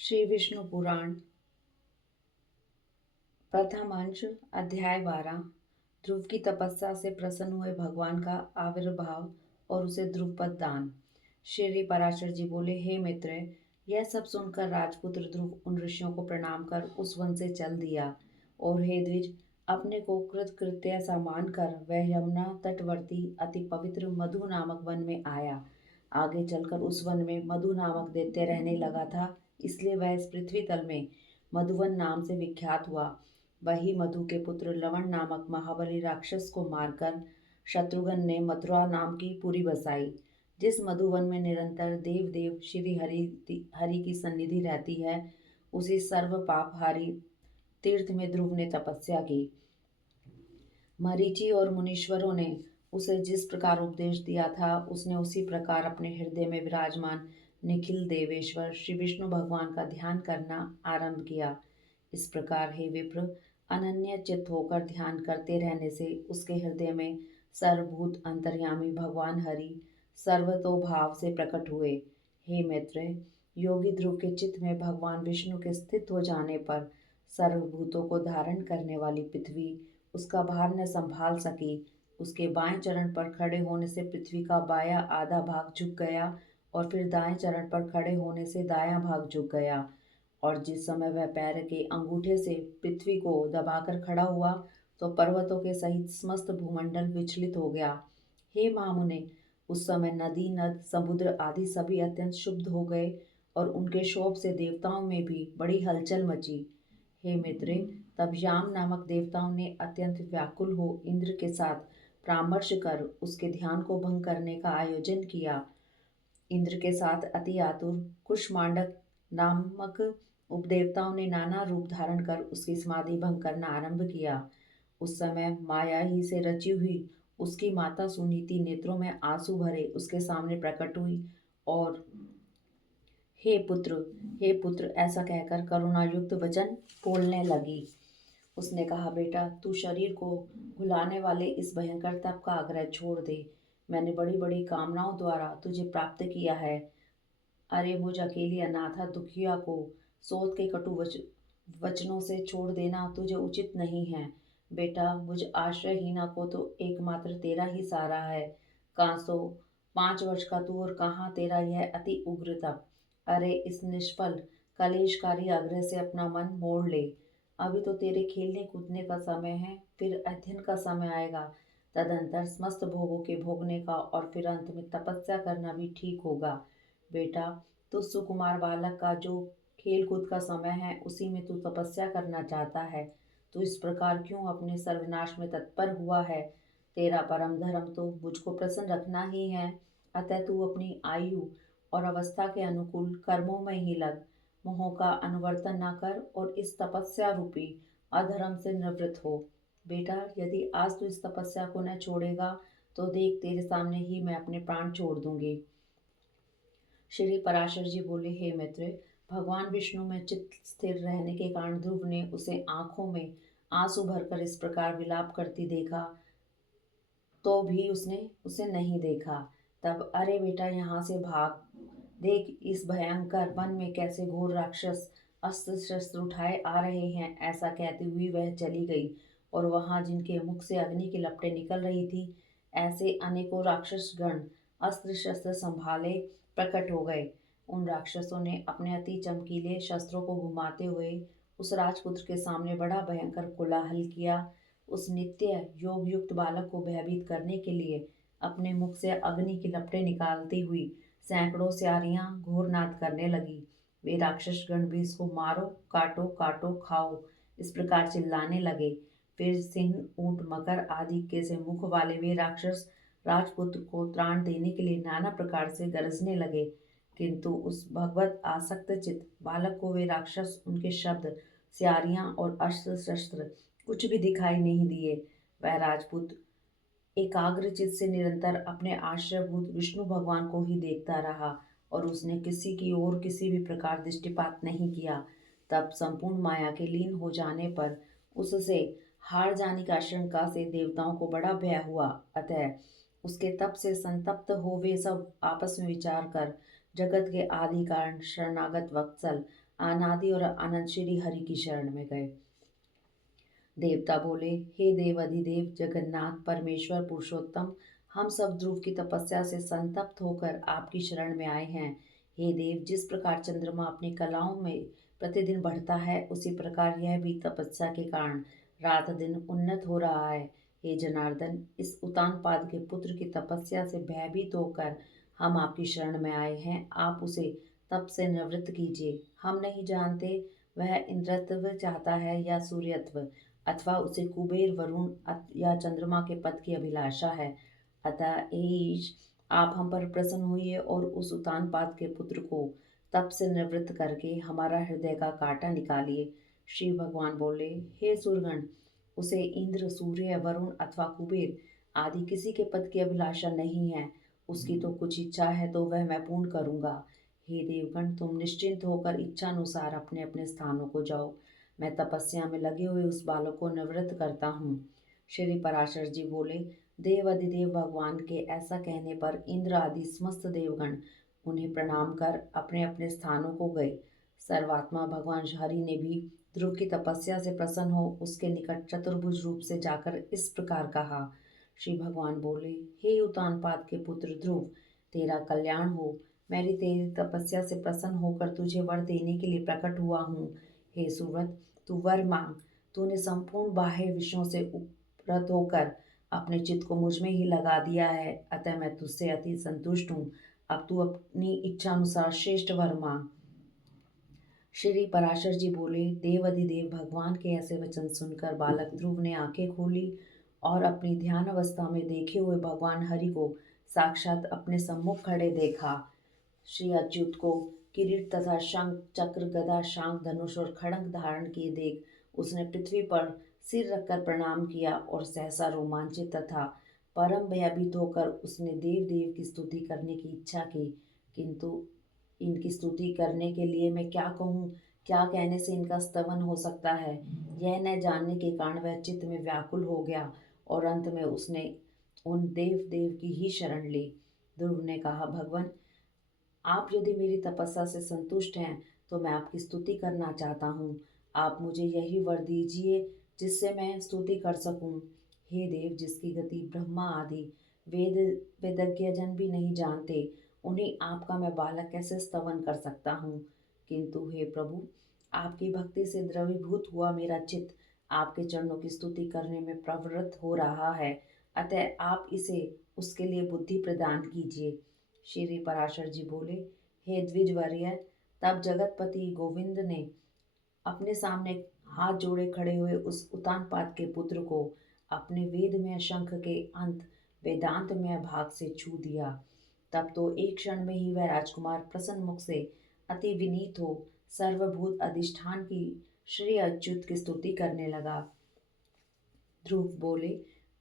श्री विष्णु पुराण प्रथम अंश अध्याय 12। ध्रुव की तपस्या से प्रसन्न हुए भगवान का आविर्भाव और उसे ध्रुवपद दान। श्री पराशर जी बोले, हे मित्र, यह सब सुनकर राजपुत्र ध्रुव उन ऋषियों को प्रणाम कर उस वन से चल दिया और हे द्विज, अपने को कृतकृत्य सा मानकर वह यमुना तटवर्ती अति पवित्र मधु नामक वन में आया। आगे चलकर उस वन में मधु नामक दैत्य रहने लगा था, इसलिए वह इस पृथ्वी तल में मधुवन नाम से विख्यात हुआ। वही मधु के पुत्र लवण नामक महाबली राक्षस को मारकर शत्रुघ्न ने मथुरा नाम की पुरी बसाई। जिस मधुवन में निरंतर देव देव श्री हरि की सन्निधि रहती है, उसी सर्व पापहारी तीर्थ में ध्रुव ने तपस्या की। मरीचि और मुनीश्वरों ने उसे जिस प्रकार उपदेश दिया था, उसने उसी प्रकार अपने हृदय में विराजमान निखिल देवेश्वर श्री विष्णु भगवान का ध्यान करना आरंभ किया। इस प्रकार हे विप्र, अनन्य चित्त होकर ध्यान करते रहने से उसके हृदय में सर्वभूत अंतर्यामी भगवान हरि सर्वतोभाव से प्रकट हुए। हे मित्र, योगी ध्रुव के चित्त में भगवान विष्णु के स्थित हो जाने पर सर्वभूतों को धारण करने वाली पृथ्वी उसका भार न संभाल सकी। उसके बाएं चरण पर खड़े होने से पृथ्वी का बायां आधा भाग झुक गया और फिर दाएं चरण पर खड़े होने से दायां भाग झुक गया। और जिस समय वह पैर के अंगूठे से पृथ्वी को दबाकर खड़ा हुआ, तो पर्वतों के सहित समस्त भूमंडल विचलित हो गया। हे महामुने, उस समय नदी नद समुद्र आदि सभी अत्यंत शुद्ध हो गए और उनके शोभ से देवताओं में भी बड़ी हलचल मची। हे मित्रे, तब याम नामक देवताओं ने अत्यंत व्याकुल हो इंद्र के साथ परामर्श कर उसके ध्यान को भंग करने का आयोजन किया। इंद्र के साथ अति आतुर कुष्मांडक नामक उपदेवताओं ने नाना रूप धारण कर उसकी समाधि भंग करना आरंभ किया। उस समय माया ही से रची हुई उसकी माता सुनीति नेत्रों में आंसू भरे उसके सामने प्रकट हुई और हे पुत्र, हे पुत्र, ऐसा कहकर करुणायुक्त वचन बोलने लगी। उसने कहा, बेटा, तू शरीर को भुलाने वाले इस भयंकर तप का आग्रह छोड़ दे। मैंने बड़ी बड़ी कामनाओं द्वारा तुझे प्राप्त किया है। अरे मुझ अकेली अनाथा दुखिया को सोच के वचनों से छोड़ देना तुझे उचित नहीं है। बेटा, मुझ आश्रयहीना को तो एकमात्र तेरा ही सहारा है। कहाँ सो 5 वर्ष का तू और कहाँ तेरा यह अति उग्र तप। अरे इस निष्फल कलेशकारी आग्रह से अपना मन मोड़ ले। अभी तो तेरे खेलने कूदने का समय है, फिर अध्ययन का समय आएगा, तदंतर समस्त भोगों के भोगने का और फिर अंत में तपस्या करना भी ठीक होगा। बेटा, तो सुकुमार बालक का जो खेल कूद का समय है, उसी में तू तपस्या करना चाहता है। तो इस प्रकार क्यों अपने सर्वनाश में तत्पर हुआ है? तेरा परम धर्म तो मुझको प्रसन्न रखना ही है। अतः तू अपनी आयु और अवस्था के अनुकूल कर्मों में ही लग, मोहों का अनुवर्तन न कर और इस तपस्या रूपी अधर्म से निवृत्त हो। बेटा, यदि आज तू इस तपस्या को न छोड़ेगा, तो देख, तेरे सामने ही मैं अपने प्राण छोड़ दूंगी। श्री पराशर जी बोले, हे मित्र, भगवान विष्णु में चित्त स्थिर रहने के कारण ध्रुव ने उसे आंखों में आंसू भरकर इस प्रकार विलाप करती देखा, तो भी उसने उसे नहीं देखा। तब, अरे बेटा, यहाँ से भाग, देख इस भयंकर वन में कैसे घोर राक्षस अस्त्र शस्त्र उठाए आ रहे हैं। ऐसा कहती हुई वह चली गई और वहां जिनके मुख से अग्नि की लपटें निकल रही थी, ऐसे अनेकों राक्षस गण अस्त्र शस्त्र संभाले प्रकट हो गए। उन राक्षसों ने अपने अति चमकीले शस्त्रों को घुमाते हुए उस राजपुत्र के सामने बड़ा भयंकर कोलाहल किया। उस नित्य योग युक्त बालक को भयभीत करने के लिए अपने मुख से अग्नि की लपटें निकालती हुई सैकड़ों स्यारियां घोरनाद करने लगी। वे राक्षस गण भी इसको मारो, काटो काटो, खाओ, इस प्रकार चिल्लाने लगे। फिर सिंह, ऊंट, मकर आदि के से मुख वाले वे राक्षस राजपुत्र को त्राण देने के लिए नाना प्रकार से गरजने लगे, किंतु उस भगवत आसक्त चित बालक को वे राक्षस, उनके शब्द, स्यारियां और अस्त्र शस्त्र कुछ भी दिखाई नहीं दिए। वह राजपूत एकाग्रचित से निरंतर अपने आश्रयभूत विष्णु भगवान को ही देखता रहा और उसने किसी की ओर किसी भी प्रकार दृष्टिपात नहीं किया। तब संपूर्ण माया के लीन हो जाने पर उससे हार जाने की आशंका से देवताओं को बड़ा भय हुआ। अतः उसके तप से संतप्त हो वे सब आपस में विचार कर जगत के आदि कारण शरणागत वत्सल अनादि और अनंत श्री हरि की शरण में गए। देवता बोले, हे देव अधिदेव जगन्नाथ परमेश्वर पुरुषोत्तम, हम सब ध्रुव की तपस्या से संतप्त होकर आपकी शरण में आए हैं। हे देव, जिस प्रकार चंद्रमा अपनी कलाओं में प्रतिदिन बढ़ता है, उसी प्रकार यह भी तपस्या के कारण रात दिन उन्नत हो रहा है। हे जनार्दन, इस उतानपाद के पुत्र की तपस्या से भयभीत होकर हम आपकी शरण में आए हैं। आप उसे तप से निवृत्त कीजिए। हम नहीं जानते वह इंद्रत्व चाहता है या सूर्यत्व, अथवा उसे कुबेर वरुण या चंद्रमा के पद की अभिलाषा है। अतः ईश, आप हम पर प्रसन्न हुए और उस उतानपाद के पुत्र को तप से निवृत्त करके हमारा हृदय का कांटा निकालिए। श्री भगवान बोले, हे सुरगण, उसे इंद्र सूर्य वरुण अथवा कुबेर आदि किसी के पद की अभिलाषा नहीं है। उसकी तो कुछ इच्छा है तो वह मैं पूर्ण करूंगा। हे देवगण, तुम निश्चिंत होकर इच्छानुसार अपने अपने स्थानों को जाओ। मैं तपस्या में लगे हुए उस बालक को निवृत्त करता हूँ। श्री पराशर जी बोले, देव अधिदेव भगवान के ऐसा कहने पर इंद्र आदि समस्त देवगण उन्हें प्रणाम कर अपने अपने स्थानों को गए। सर्वात्मा भगवान हरि ने भी ध्रुव की तपस्या से प्रसन्न हो उसके निकट चतुर्भुज रूप से जाकर इस प्रकार कहा। श्री भगवान बोले, हे उतानपाद के पुत्र ध्रुव, तेरा कल्याण हो। मैं तेरी तपस्या से प्रसन्न होकर तुझे वर देने के लिए प्रकट हुआ हूँ। हे सुव्रत, तू वर मांग। तूने संपूर्ण बाह्य विषयों से उपरत होकर अपने चित्त को मुझ में ही लगा दिया है, अतः मैं तुझसे अति संतुष्ट हूँ। अब तू अपनी इच्छा अनुसार श्रेष्ठ वर मांग। श्री पराशर जी बोले, देव अधिदेव भगवान के ऐसे वचन सुनकर बालक ध्रुव ने आंखें खोली और अपनी ध्यान अवस्था में देखे हुए भगवान हरि को साक्षात अपने सम्मुख खड़े देखा। श्री अच्युत को किरीट तथा शंख चक्र गदा शांख धनुष और खड़ग धारण किए देख उसने पृथ्वी पर सिर रखकर प्रणाम किया और सहसा रोमांचित तथा परम भयभीत होकर उसने देव देव की स्तुति करने की इच्छा की। किंतु इनकी स्तुति करने के लिए मैं क्या कहूँ, क्या कहने से इनका स्तवन हो सकता है, यह न जानने के कारण वह चित्त में व्याकुल हो गया और अंत में उसने उन देव देव की ही शरण ली। ध्रुव ने कहा, भगवान, आप यदि मेरी तपस्या से संतुष्ट हैं तो मैं आपकी स्तुति करना चाहता हूँ। आप मुझे यही वर दीजिए जिससे मैं स्तुति कर सकूं। हे देव, जिसकी गति ब्रह्मा आदि वेद वेदज्ञ जन भी नहीं जानते, उन्हें आपका मैं बालक कैसे स्तवन कर सकता हूँ। किंतु हे प्रभु, आपकी भक्ति से द्रवीभूत हुआ मेरा चित्त आपके चरणों की स्तुति करने में प्रवृत्त हो रहा है, अतः आप इसे उसके लिए बुद्धि प्रदान कीजिए। श्री पराशर जी बोले, हे द्विजवर्य, तब जगतपति गोविंद ने अपने सामने हाथ जोड़े खड़े हुए उस उतानपाद के पुत्र को अपने वेदमय शंख के अंत वेदांतमय भाग से छू दिया। तब तो एक क्षण में ही वह राजकुमार प्रसन्न मुख से अति विनीत हो सर्वभूत अधिष्ठान की श्री अच्युत की स्तुति करने लगा। ध्रुव बोले,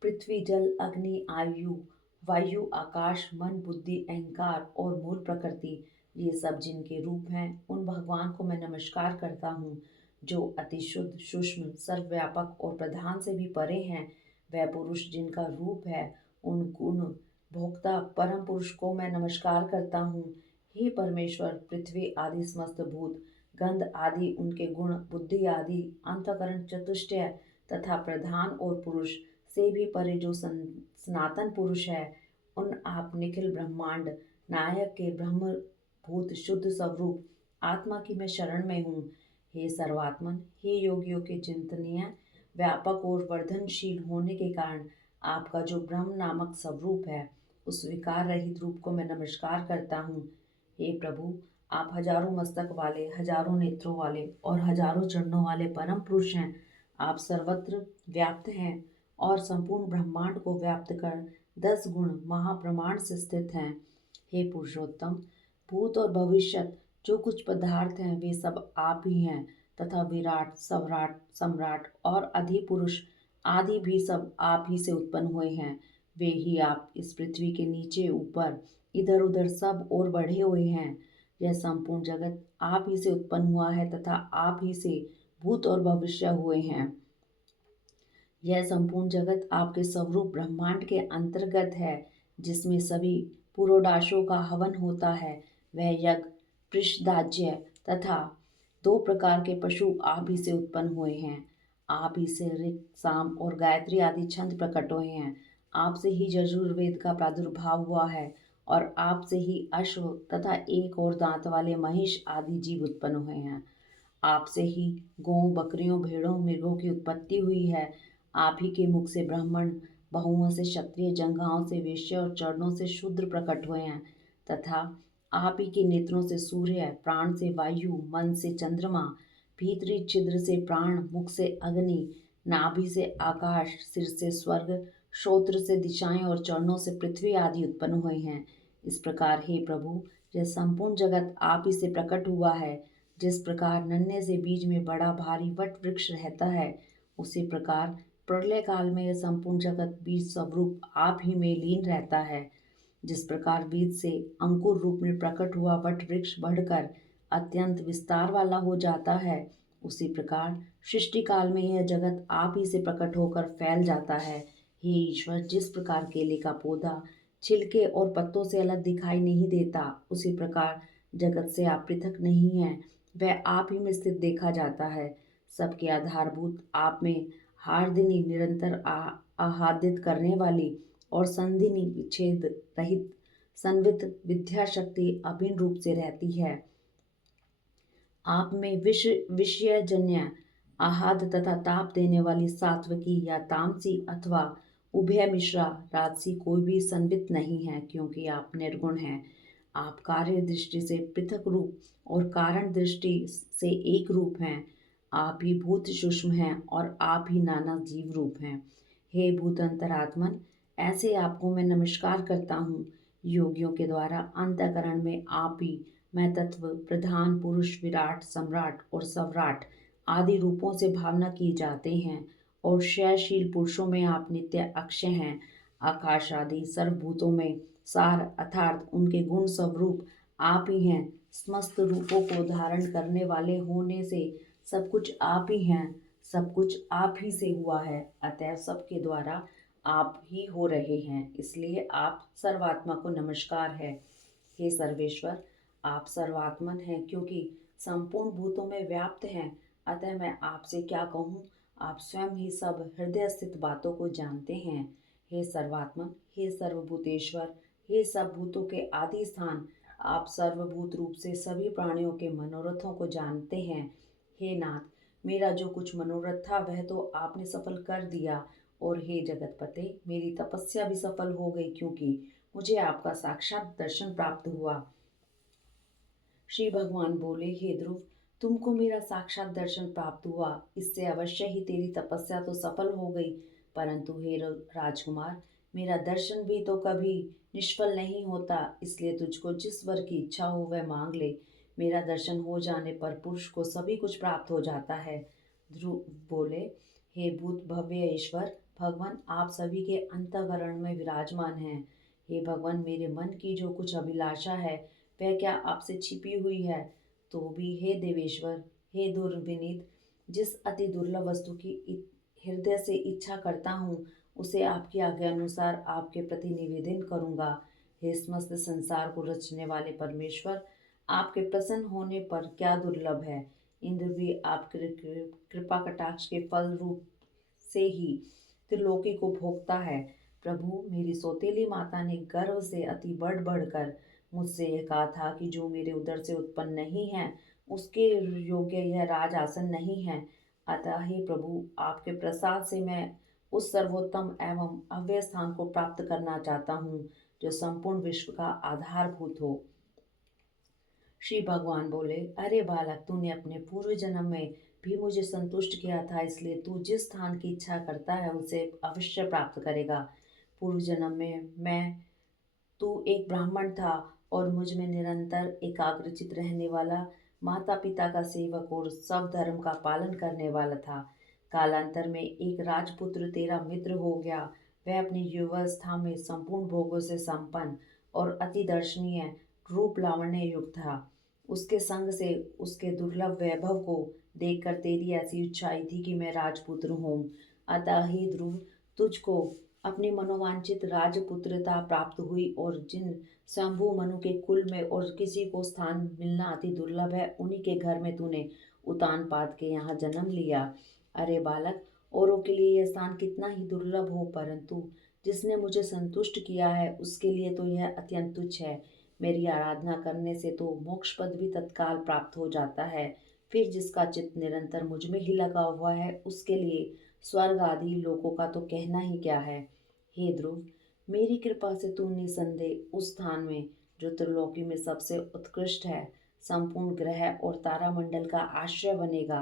पृथ्वी जल अग्नि आयु वायु आकाश मन बुद्धि अहंकार और मूल प्रकृति, ये सब जिनके रूप हैं, उन भगवान को मैं नमस्कार करता हूँ जो अति शुद्ध सूक्ष्म सर्वव्यापक और प्रधान से भी परे हैं। वह पुरुष जिनका रूप है, उन गुण भोक्ता परम पुरुष को मैं नमस्कार करता हूँ। हे परमेश्वर, पृथ्वी आदि समस्त भूत गंध आदि उनके गुण बुद्धि आदि अंतकरण चतुष्टय तथा प्रधान और पुरुष से भी परे जो सनातन पुरुष है, उन आप निखिल ब्रह्मांड नायक के ब्रह्म भूत शुद्ध स्वरूप आत्मा की मैं शरण में हूँ। हे सर्वात्मन, हे योगियों के चिंतनीय व्यापक और वर्धनशील होने के कारण आपका जो ब्रह्म नामक स्वरूप है, उस विकार रहित रूप को मैं नमस्कार करता हूँ। हे प्रभु, आप हजारों मस्तक वाले, हजारों नेत्रों वाले और हजारों चरणों वाले परम पुरुष हैं। आप सर्वत्र व्याप्त हैं और संपूर्ण ब्रह्मांड को व्याप्त कर 10 गुण महाप्रमाण से स्थित हैं। हे पुरुषोत्तम, भूत और भविष्यत जो कुछ पदार्थ हैं वे सब आप ही हैं, तथा विराट सवराट सम्राट और अधिपुरुष आदि भी सब आप ही से उत्पन्न हुए हैं। वे ही आप इस पृथ्वी के नीचे ऊपर इधर उधर सब और बढ़े हुए हैं। यह संपूर्ण जगत आप ही से उत्पन्न हुआ है तथा आप ही से भूत और भविष्य हुए हैं। यह संपूर्ण जगत आपके स्वरूप ब्रह्मांड के अंतर्गत है, जिसमें सभी पुरोडाशों का हवन होता है। वह यज्ञ पृषदाज्य तथा दो प्रकार के पशु आप ही से उत्पन्न हुए हैं। आप ही से ऋक्, साम और गायत्री आदि छंद प्रकट हुए हैं। आपसे ही यजुर्वेद का प्रादुर्भाव हुआ है और आपसे ही अश्व तथा एक और दांत वाले महिष आदि जीव उत्पन्न हुए हैं। आपसे ही गौ, बकरियों, भेड़ों, मृगों की उत्पत्ति हुई है। आप ही के मुख से ब्राह्मण, बहुओं से क्षत्रिय, जंघाओं से वैश्य और चरणों से शूद्र प्रकट हुए हैं तथा आप ही के नेत्रों से सूर्य, प्राण से वायु, मन से चंद्रमा, भीतरी छिद्र से प्राण, मुख से अग्नि, नाभि से आकाश, सिर से स्वर्ग, श्रोत्र से दिशाएं और चरणों से पृथ्वी आदि उत्पन्न हुए हैं। इस प्रकार हे प्रभु, यह संपूर्ण जगत आप ही से प्रकट हुआ है। जिस प्रकार नन्हे से बीज में बड़ा भारी वट वृक्ष रहता है, उसी प्रकार प्रलय काल में यह संपूर्ण जगत बीज स्वरूप आप ही में लीन रहता है। जिस प्रकार बीज से अंकुर रूप में प्रकट हुआ वट वृक्ष बढ़कर अत्यंत विस्तार वाला हो जाता है, उसी प्रकार सृष्टि काल में यह जगत आप ही से प्रकट होकर फैल जाता है। हे ईश्वर, जिस प्रकार केले का पौधा छिलके और पत्तों से अलग दिखाई नहीं देता, उसी प्रकार जगत से आप पृथक नहीं हैं, वह आप ही में स्थित देखा जाता है। सबके आधारभूत आप में हार्दिनी, निरंतर आह्लादित करने वाली और संधिनी, विच्छेद रहित संवित विद्या शक्ति अभिन्न रूप से रहती है। आप में विषयजन्य आहाद तथा ताप देने वाली सात्विकी या तामसी अथवा उभय मिश्रा राजसी कोई भी संवित नहीं है, क्योंकि आप निर्गुण हैं। आप कार्य दृष्टि से पृथक रूप और कारण दृष्टि से एक रूप हैं। आप ही भूत सूक्ष्म हैं और आप ही नाना जीव रूप हैं। हे भूत अंतरात्मन, ऐसे आपको मैं नमस्कार करता हूँ। योगियों के द्वारा अंतःकरण में आप ही मैं तत्व, प्रधान पुरुष, विराट, सम्राट और सवराट आदि रूपों से भावना की जाते हैं और क्षयशील पुरुषों में आप नित्य अक्षय हैं। आकाश आदि सर्वभूतों में सार अर्थात उनके गुण स्वरूप आप ही हैं। समस्त रूपों को धारण करने वाले होने से सब कुछ आप ही हैं। सब कुछ आप ही से हुआ है, अतः सबके द्वारा आप ही हो रहे हैं, इसलिए आप सर्वात्मा को नमस्कार है। हे सर्वेश्वर, आप सर्वात्मन हैं, क्योंकि संपूर्ण भूतों में व्याप्त हैं, अतः मैं आपसे क्या कहूँ, आप स्वयं ही सब हृदय स्थित बातों को जानते हैं। हे सर्वात्मन, हे सर्वभूतेश्वर, हे सब भूतों के आदि स्थान, आप सर्वभूत रूप से सभी प्राणियों के मनोरथों को जानते हैं। हे नाथ, मेरा जो कुछ मनोरथ था वह तो आपने सफल कर दिया, और हे जगतपते, मेरी तपस्या भी सफल हो गई, क्योंकि मुझे आपका साक्षात दर्शन प्राप्त हुआ। श्री भगवान बोले, हे ध्रुव, तुमको मेरा साक्षात दर्शन प्राप्त हुआ, इससे अवश्य ही तेरी तपस्या तो सफल हो गई, परंतु हे राजकुमार, मेरा दर्शन भी तो कभी निष्फल नहीं होता, इसलिए तुझको जिस वर की इच्छा हो वह मांग ले। मेरा दर्शन हो जाने पर पुरुष को सभी कुछ प्राप्त हो जाता है। ध्रुव बोले, हे भूत भव्य ईश्वर भगवान, आप सभी के अंतःकरण में विराजमान हैं। हे भगवान, मेरे मन की जो कुछ अभिलाषा है वह क्या आपसे छिपी हुई है? तो भी हे देवेश्वर, हे दुर्विनीत, जिस अति दुर्लभ वस्तु की हृदय से इच्छा करता हूँ, उसे आपकी आज्ञा अनुसार आपके प्रति निवेदन करूँगा। हे समस्त संसार को रचने वाले परमेश्वर, आपके प्रसन्न होने पर क्या दुर्लभ है? इंद्र भी आपके कृपा कटाक्ष के फल रूप से ही त्रिलोकी को भोगता है। प्रभु, मेरी सौतेली माता ने गर्व से अति बढ़ बढ़कर मुझसे यह कहा था कि जो मेरे उदर से उत्पन्न नहीं है, उसके योग्य यह राज आसन नहीं है। अतः हे प्रभु, आपके प्रसाद से मैं उस सर्वोत्तम एवं अव्यय स्थान को प्राप्त करना चाहता हूँ, जो संपूर्ण विश्व का आधारभूत हो। श्री भगवान बोले, अरे बालक, तूने अपने पूर्व जन्म में भी मुझे संतुष्ट किया था, इसलिए तू जिस स्थान की इच्छा करता है उसे अवश्य प्राप्त करेगा। पूर्व जन्म में तू एक ब्राह्मण था और मुझ में निरंतर एकाग्रचित रहने वाला, माता पिता का सेवक और सब धर्म का पालन करने वाला था। कालांतर में एक राजपुत्र तेरा मित्र हो गया। वह अपनी युवावस्था में संपूर्ण भोगों से संपन्न और अति दर्शनीय रूप लावण्य युक्त था। उसके संग से उसके दुर्लभ वैभव को देखकर तेरी ऐसी इच्छा आई थी कि मैं राजपुत्र हूँ। अतः हे ध्रुव, तुझको अपनी मनोवांछित राजपुत्रता प्राप्त हुई और जिन शंभु मनु के कुल में और किसी को स्थान मिलना अति दुर्लभ है, उन्हीं के घर में तूने उतानपाद के यहाँ जन्म लिया। अरे बालक, औरों के लिए यह स्थान कितना ही दुर्लभ हो, परंतु जिसने मुझे संतुष्ट किया है उसके लिए तो यह अत्यंत तुच्छ है। मेरी आराधना करने से तो मोक्ष पद भी तत्काल प्राप्त हो जाता है। फिर जिसका चित्त निरंतर मुझ में ही लगा हुआ है, उसके लिए स्वर्ग आदि लोकों का तो कहना ही क्या है। हे ध्रुव, मेरी कृपा से तू निसंदेह उस स्थान में, जो त्रिलोकी में सबसे उत्कृष्ट है, संपूर्ण ग्रह और तारामंडल का आश्रय बनेगा।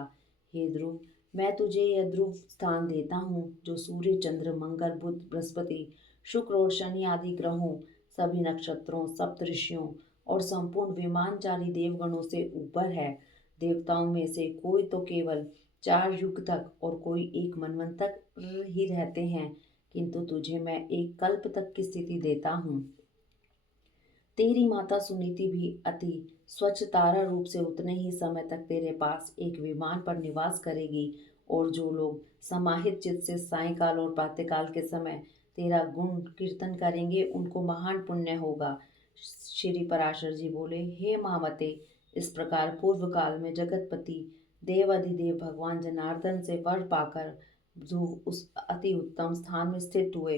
हे ध्रुव, मैं तुझे यह ध्रुव स्थान देता हूँ, जो सूर्य, चंद्र, मंगल, बुध, बृहस्पति, शुक्र और शनि आदि ग्रहों, सभी नक्षत्रों, सप्तऋषियों और संपूर्ण विमानचारी देवगणों से ऊपर है। देवताओं में से कोई तो केवल 4 युग तक और कोई एक मनवंतर ही रहते हैं, किंतु तुझे मैं एक कल्प तक की स्थिति देता हूँ। तेरी माता सुनीति भी अति स्वच्छ तारा रूप से उतने ही समय तक तेरे पास एक विमान पर निवास करेगी, और जो लोग समाहित चित्त से सायंकाल और प्रातःकाल के समय तेरा गुण कीर्तन करेंगे, उनको महान पुण्य होगा। श्री पराशर जी बोले, हे महामते, इस प्रकार पूर्व काल में जगतपति देवाधिदेव भगवान जनार्दन से वर पाकर ध्रुव उस अति उत्तम स्थान में स्थित हुए।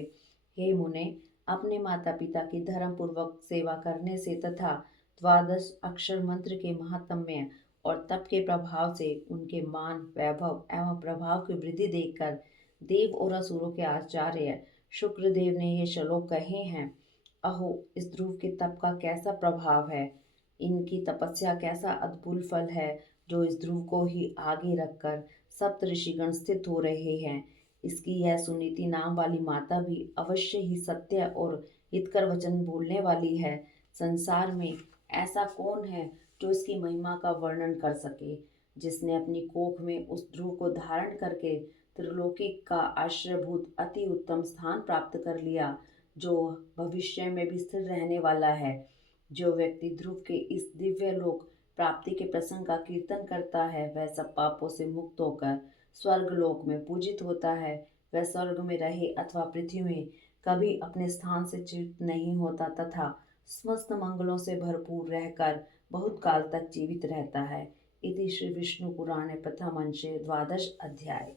हे मुने, अपने माता पिता की धर्म पूर्वक सेवा करने से तथा द्वादश अक्षर मंत्र के महात्म्य और तप के प्रभाव से उनके मान, वैभव एवं प्रभाव की वृद्धि देखकर देव और असुरों के आचार्य शुक्रदेव ने ये श्लोक कहे हैं। अहो, इस ध्रुव के तप का कैसा प्रभाव है, इनकी तपस्या कैसा अद्भुत फल है, जो इस ध्रुव को ही आगे रखकर सप्त ऋषिगण स्थित हो रहे हैं। इसकी यह सुनीति नाम वाली माता भी अवश्य ही सत्य और हितकर वचन बोलने वाली है। संसार में ऐसा कौन है जो इसकी महिमा का वर्णन कर सके। जिसने अपनी कोख में उस ध्रुव को धारण करके त्रिलोकी का आश्रयभूत अति उत्तम स्थान प्राप्त कर लिया, जो भविष्य में भी स्थिर रहने वाला है। जो व्यक्ति ध्रुव के इस दिव्य लोक प्राप्ति के प्रसंग का कीर्तन करता है, वह सब पापों से मुक्त होकर स्वर्ग लोक में पूजित होता है। वह स्वर्ग में रहे अथवा पृथ्वी में कभी अपने स्थान से च्युत नहीं होता तथा समस्त मंगलों से भरपूर रहकर बहुत काल तक जीवित रहता है। इति श्री विष्णु पुराणे प्रथम अंशे द्वादश अध्याय।